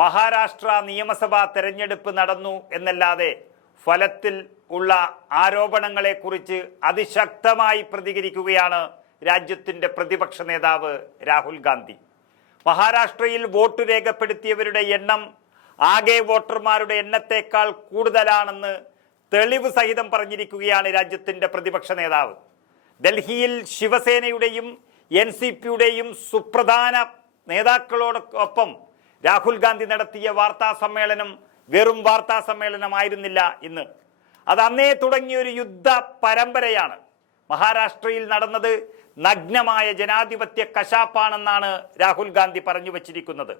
മഹാരാഷ്ട്ര നിയമസഭാ തെരഞ്ഞെടുപ്പ് നടന്നു എന്നല്ലാതെ ഫലത്തിൽ ഉള്ള ആരോപണങ്ങളെക്കുറിച്ച് അതിശക്തമായി പ്രതികരിക്കുകയാണ് രാജ്യത്തിൻ്റെ പ്രതിപക്ഷ നേതാവ് രാഹുൽ ഗാന്ധി. മഹാരാഷ്ട്രയിൽ വോട്ട് രേഖപ്പെടുത്തിയവരുടെ എണ്ണം ആകെ വോട്ടർമാരുടെ എണ്ണത്തേക്കാൾ കൂടുതലാണെന്ന് തെളിവ് സഹിതം പറഞ്ഞിരിക്കുകയാണ് രാജ്യത്തിൻ്റെ പ്രതിപക്ഷ നേതാവ്. ഡൽഹിയിൽ ശിവസേനയുടെയും NCPയുടെയും സുപ്രധാന നേതാക്കളോടൊപ്പം രാഹുൽ ഗാന്ധി നടത്തിയ വാർത്താ സമ്മേളനം വെറും വാർത്താ സമ്മേളനമായിരുന്നില്ല ഇന്ന്. അത് അന്നേ തുടങ്ങിയൊരു യുദ്ധ പരമ്പരയാണ്. മഹാരാഷ്ട്രയിൽ നടന്നത് നഗ്നമായ ജനാധിപത്യ കശാപ്പാണെന്നാണ് രാഹുൽ ഗാന്ധി പറഞ്ഞു വച്ചിരിക്കുന്നത്.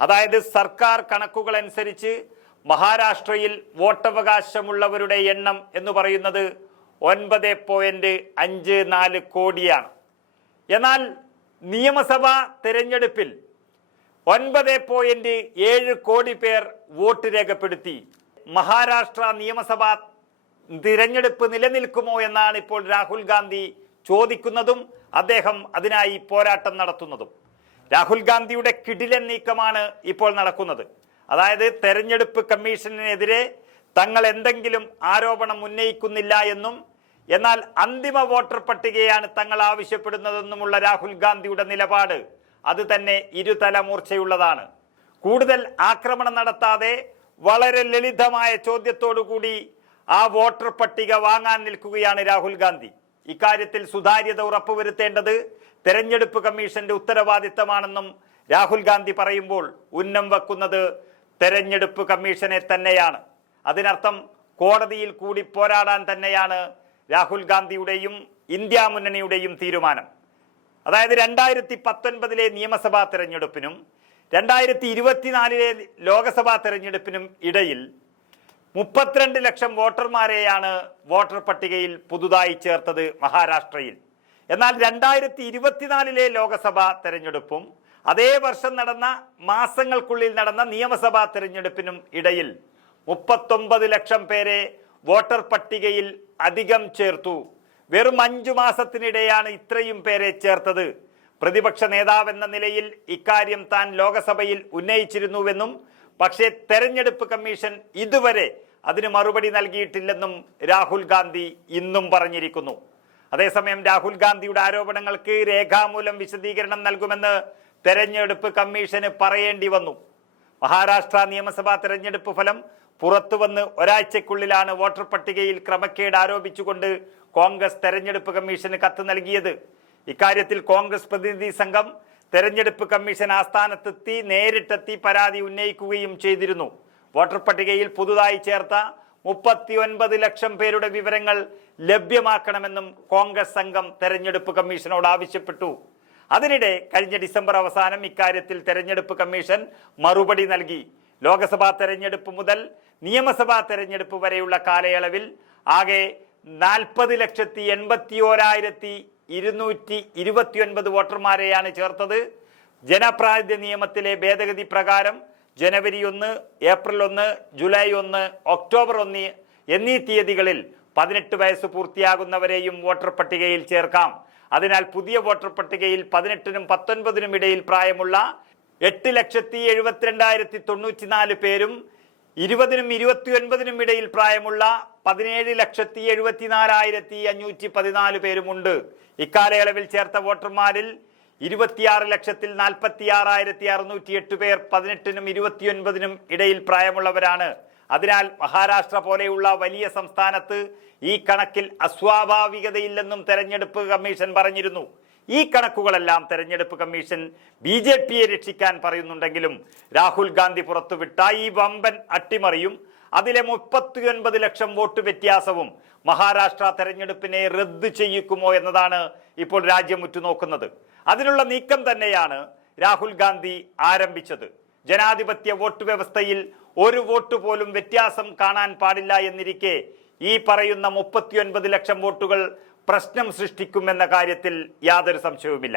അതായത് സർക്കാർ കണക്കുകൾ അനുസരിച്ച് മഹാരാഷ്ട്രയിൽ വോട്ടവകാശമുള്ളവരുടെ എണ്ണം എന്ന് പറയുന്നത് 9.54 കോടിയാണ്. എന്നാൽ നിയമസഭാ തെരഞ്ഞെടുപ്പിൽ 9.7 കോടി പേർ വോട്ട് രേഖപ്പെടുത്തി. മഹാരാഷ്ട്ര നിയമസഭാ തിരഞ്ഞെടുപ്പ് നിലനിൽക്കുമോ എന്നാണ് ഇപ്പോൾ രാഹുൽ ഗാന്ധി ചോദിക്കുന്നതും അദ്ദേഹം അതിനായി പോരാട്ടം നടത്തുന്നതും. രാഹുൽ ഗാന്ധിയുടെ കിടിലൻ നീക്കമാണ് ഇപ്പോൾ നടക്കുന്നത്. അതായത് തെരഞ്ഞെടുപ്പ് കമ്മീഷനെതിരെ തങ്ങൾ എന്തെങ്കിലും ആരോപണം ഉന്നയിക്കുന്നില്ല എന്നും എന്നാൽ അന്തിമ വോട്ടർ പട്ടികയാണ് തങ്ങൾ ആവശ്യപ്പെടുന്നതെന്നുമുള്ള രാഹുൽ ഗാന്ധിയുടെ നിലപാട് അത് തന്നെ ഇരുതല മൂർച്ചയുള്ളതാണ്. കൂടുതൽ ആക്രമണം നടത്താതെ വളരെ ലളിതമായ ചോദ്യത്തോടുകൂടി ആ വോട്ടർ പട്ടിക വാങ്ങാൻ നിൽക്കുകയാണ് രാഹുൽ ഗാന്ധി. ഇക്കാര്യത്തിൽ സുതാര്യത ഉറപ്പുവരുത്തേണ്ടത് തെരഞ്ഞെടുപ്പ് കമ്മീഷന്റെ ഉത്തരവാദിത്തമാണെന്നും രാഹുൽ ഗാന്ധി പറയുമ്പോൾ ഉന്നം വെക്കുന്നത് തെരഞ്ഞെടുപ്പ് കമ്മീഷനെ തന്നെയാണ്. അതിനർത്ഥം കോടതിയിൽ കൂടി പോരാടാൻ തന്നെയാണ് രാഹുൽ ഗാന്ധിയുടെയും ഇന്ത്യ മുന്നണിയുടെയും തീരുമാനം. അതായത് 2019 നിയമസഭാ തെരഞ്ഞെടുപ്പിനും 2024 ലോക്സഭാ തെരഞ്ഞെടുപ്പിനും ഇടയിൽ 32 ലക്ഷം വോട്ടർമാരെയാണ് വോട്ടർ പട്ടികയിൽ പുതുതായി ചേർത്തത് മഹാരാഷ്ട്രയിൽ. എന്നാൽ 2024 ലോക്സഭാ തെരഞ്ഞെടുപ്പും അതേ വർഷം നടന്ന മാസങ്ങൾക്കുള്ളിൽ നടന്ന നിയമസഭാ തെരഞ്ഞെടുപ്പിനും ഇടയിൽ 39 ലക്ഷം പേരെ വോട്ടർ പട്ടികയിൽ അധികം ചേർത്തു. വെറും 5 മാസത്തിനിടെയാണ് ഇത്രയും പേരെ ചേർത്തത്. പ്രതിപക്ഷ നേതാവെന്ന നിലയിൽ ഇക്കാര്യം താൻ ലോക്സഭയിൽ ഉന്നയിച്ചിരുന്നുവെന്നും പക്ഷേ തെരഞ്ഞെടുപ്പ് കമ്മീഷൻ ഇതുവരെ അതിന് മറുപടി നൽകിയിട്ടില്ലെന്നും രാഹുൽ ഗാന്ധി ഇന്നും പറഞ്ഞിരിക്കുന്നു. അതേസമയം രാഹുൽ ഗാന്ധിയുടെ ആരോപണങ്ങൾക്ക് രേഖാമൂലം വിശദീകരണം നൽകുമെന്ന് തെരഞ്ഞെടുപ്പ് കമ്മീഷന് പറയേണ്ടി വന്നു. മഹാരാഷ്ട്ര നിയമസഭാ തെരഞ്ഞെടുപ്പ് ഫലം പുറത്തുവന്ന് ഒരാഴ്ചക്കുള്ളിലാണ് വോട്ടർ പട്ടികയിൽ ക്രമക്കേട് ആരോപിച്ചുകൊണ്ട് കോൺഗ്രസ് തെരഞ്ഞെടുപ്പ് കമ്മീഷന് കത്ത് നൽകിയത്. ഇക്കാര്യത്തിൽ കോൺഗ്രസ് പ്രതിനിധി സംഘം തെരഞ്ഞെടുപ്പ് കമ്മീഷൻ ആസ്ഥാനത്തെത്തി നേരിട്ടെത്തി പരാതി ഉന്നയിക്കുകയും ചെയ്തിരുന്നു. വോട്ടർ പട്ടികയിൽ പുതുതായി ചേർത്ത 39 ലക്ഷം പേരുടെ വിവരങ്ങൾ ലഭ്യമാക്കണമെന്നും കോൺഗ്രസ് സംഘം തെരഞ്ഞെടുപ്പ് കമ്മീഷനോട് ആവശ്യപ്പെട്ടു. അതിനിടെ കഴിഞ്ഞ ഡിസംബർ അവസാനം ഇക്കാര്യത്തിൽ തെരഞ്ഞെടുപ്പ് കമ്മീഷൻ മറുപടി നൽകി. ലോക്സഭാ തെരഞ്ഞെടുപ്പ് മുതൽ നിയമസഭാ തെരഞ്ഞെടുപ്പ് വരെയുള്ള കാലയളവിൽ ആകെ 40,81,229 വോട്ടർമാരെയാണ് ചേർത്തത്. ജനപ്രാതിനിധ്യ നിയമത്തിലെ ഭേദഗതി പ്രകാരം ജനുവരി 1, ഏപ്രിൽ 1, ജൂലൈ 1, ഒക്ടോബർ 1 എന്നീ തീയതികളിൽ 18 വയസ്സ് പൂർത്തിയാകുന്നവരെയും വോട്ടർ പട്ടികയിൽ ചേർക്കാം. അതിനാൽ പുതിയ വോട്ടർ പട്ടികയിൽ 18-നും 19-നും ഇടയിൽ പ്രായമുള്ള 8,72,094 പേരും 20-നും 29-നും ഇടയിൽ പ്രായമുള്ള 17,74,514 പേരുമുണ്ട്. ഇക്കാലയളവിൽ ചേർത്ത വോട്ടർമാരിൽ 26,46,608 പേർ 18-നും 29-നും ഇടയിൽ പ്രായമുള്ളവരാണ്. അതിനാൽ മഹാരാഷ്ട്ര പോലെയുള്ള വലിയ സംസ്ഥാനത്ത് ഈ കണക്കിൽ അസ്വാഭാവികതയില്ലെന്നും തെരഞ്ഞെടുപ്പ് കമ്മീഷൻ പറഞ്ഞിരുന്നു. ഈ കണക്കുകളെല്ലാം തെരഞ്ഞെടുപ്പ് കമ്മീഷൻ BJPയെ രക്ഷിക്കാൻ പറയുന്നുണ്ടെങ്കിലും രാഹുൽ ഗാന്ധി പുറത്തുവിട്ട ഈ വമ്പൻ അട്ടിമറിയും അതിലെ 39 ലക്ഷം വോട്ട് വ്യത്യാസവും മഹാരാഷ്ട്ര തെരഞ്ഞെടുപ്പിനെ റദ്ദ് ചെയ്യിക്കുമോ എന്നതാണ് ഇപ്പോൾ രാജ്യം ഉറ്റുനോക്കുന്നത്. അതിനുള്ള നീക്കം തന്നെയാണ് രാഹുൽ ഗാന്ധി ആരംഭിച്ചത്. ജനാധിപത്യ വോട്ട് വ്യവസ്ഥയിൽ ഒരു വോട്ട് പോലും വ്യത്യാസം കാണാൻ പാടില്ല എന്നിരിക്കെ ഈ പറയുന്ന 39 ലക്ഷം വോട്ടുകൾ പ്രശ്നം സൃഷ്ടിക്കുമെന്ന കാര്യത്തിൽ യാതൊരു സംശയവുമില്ല.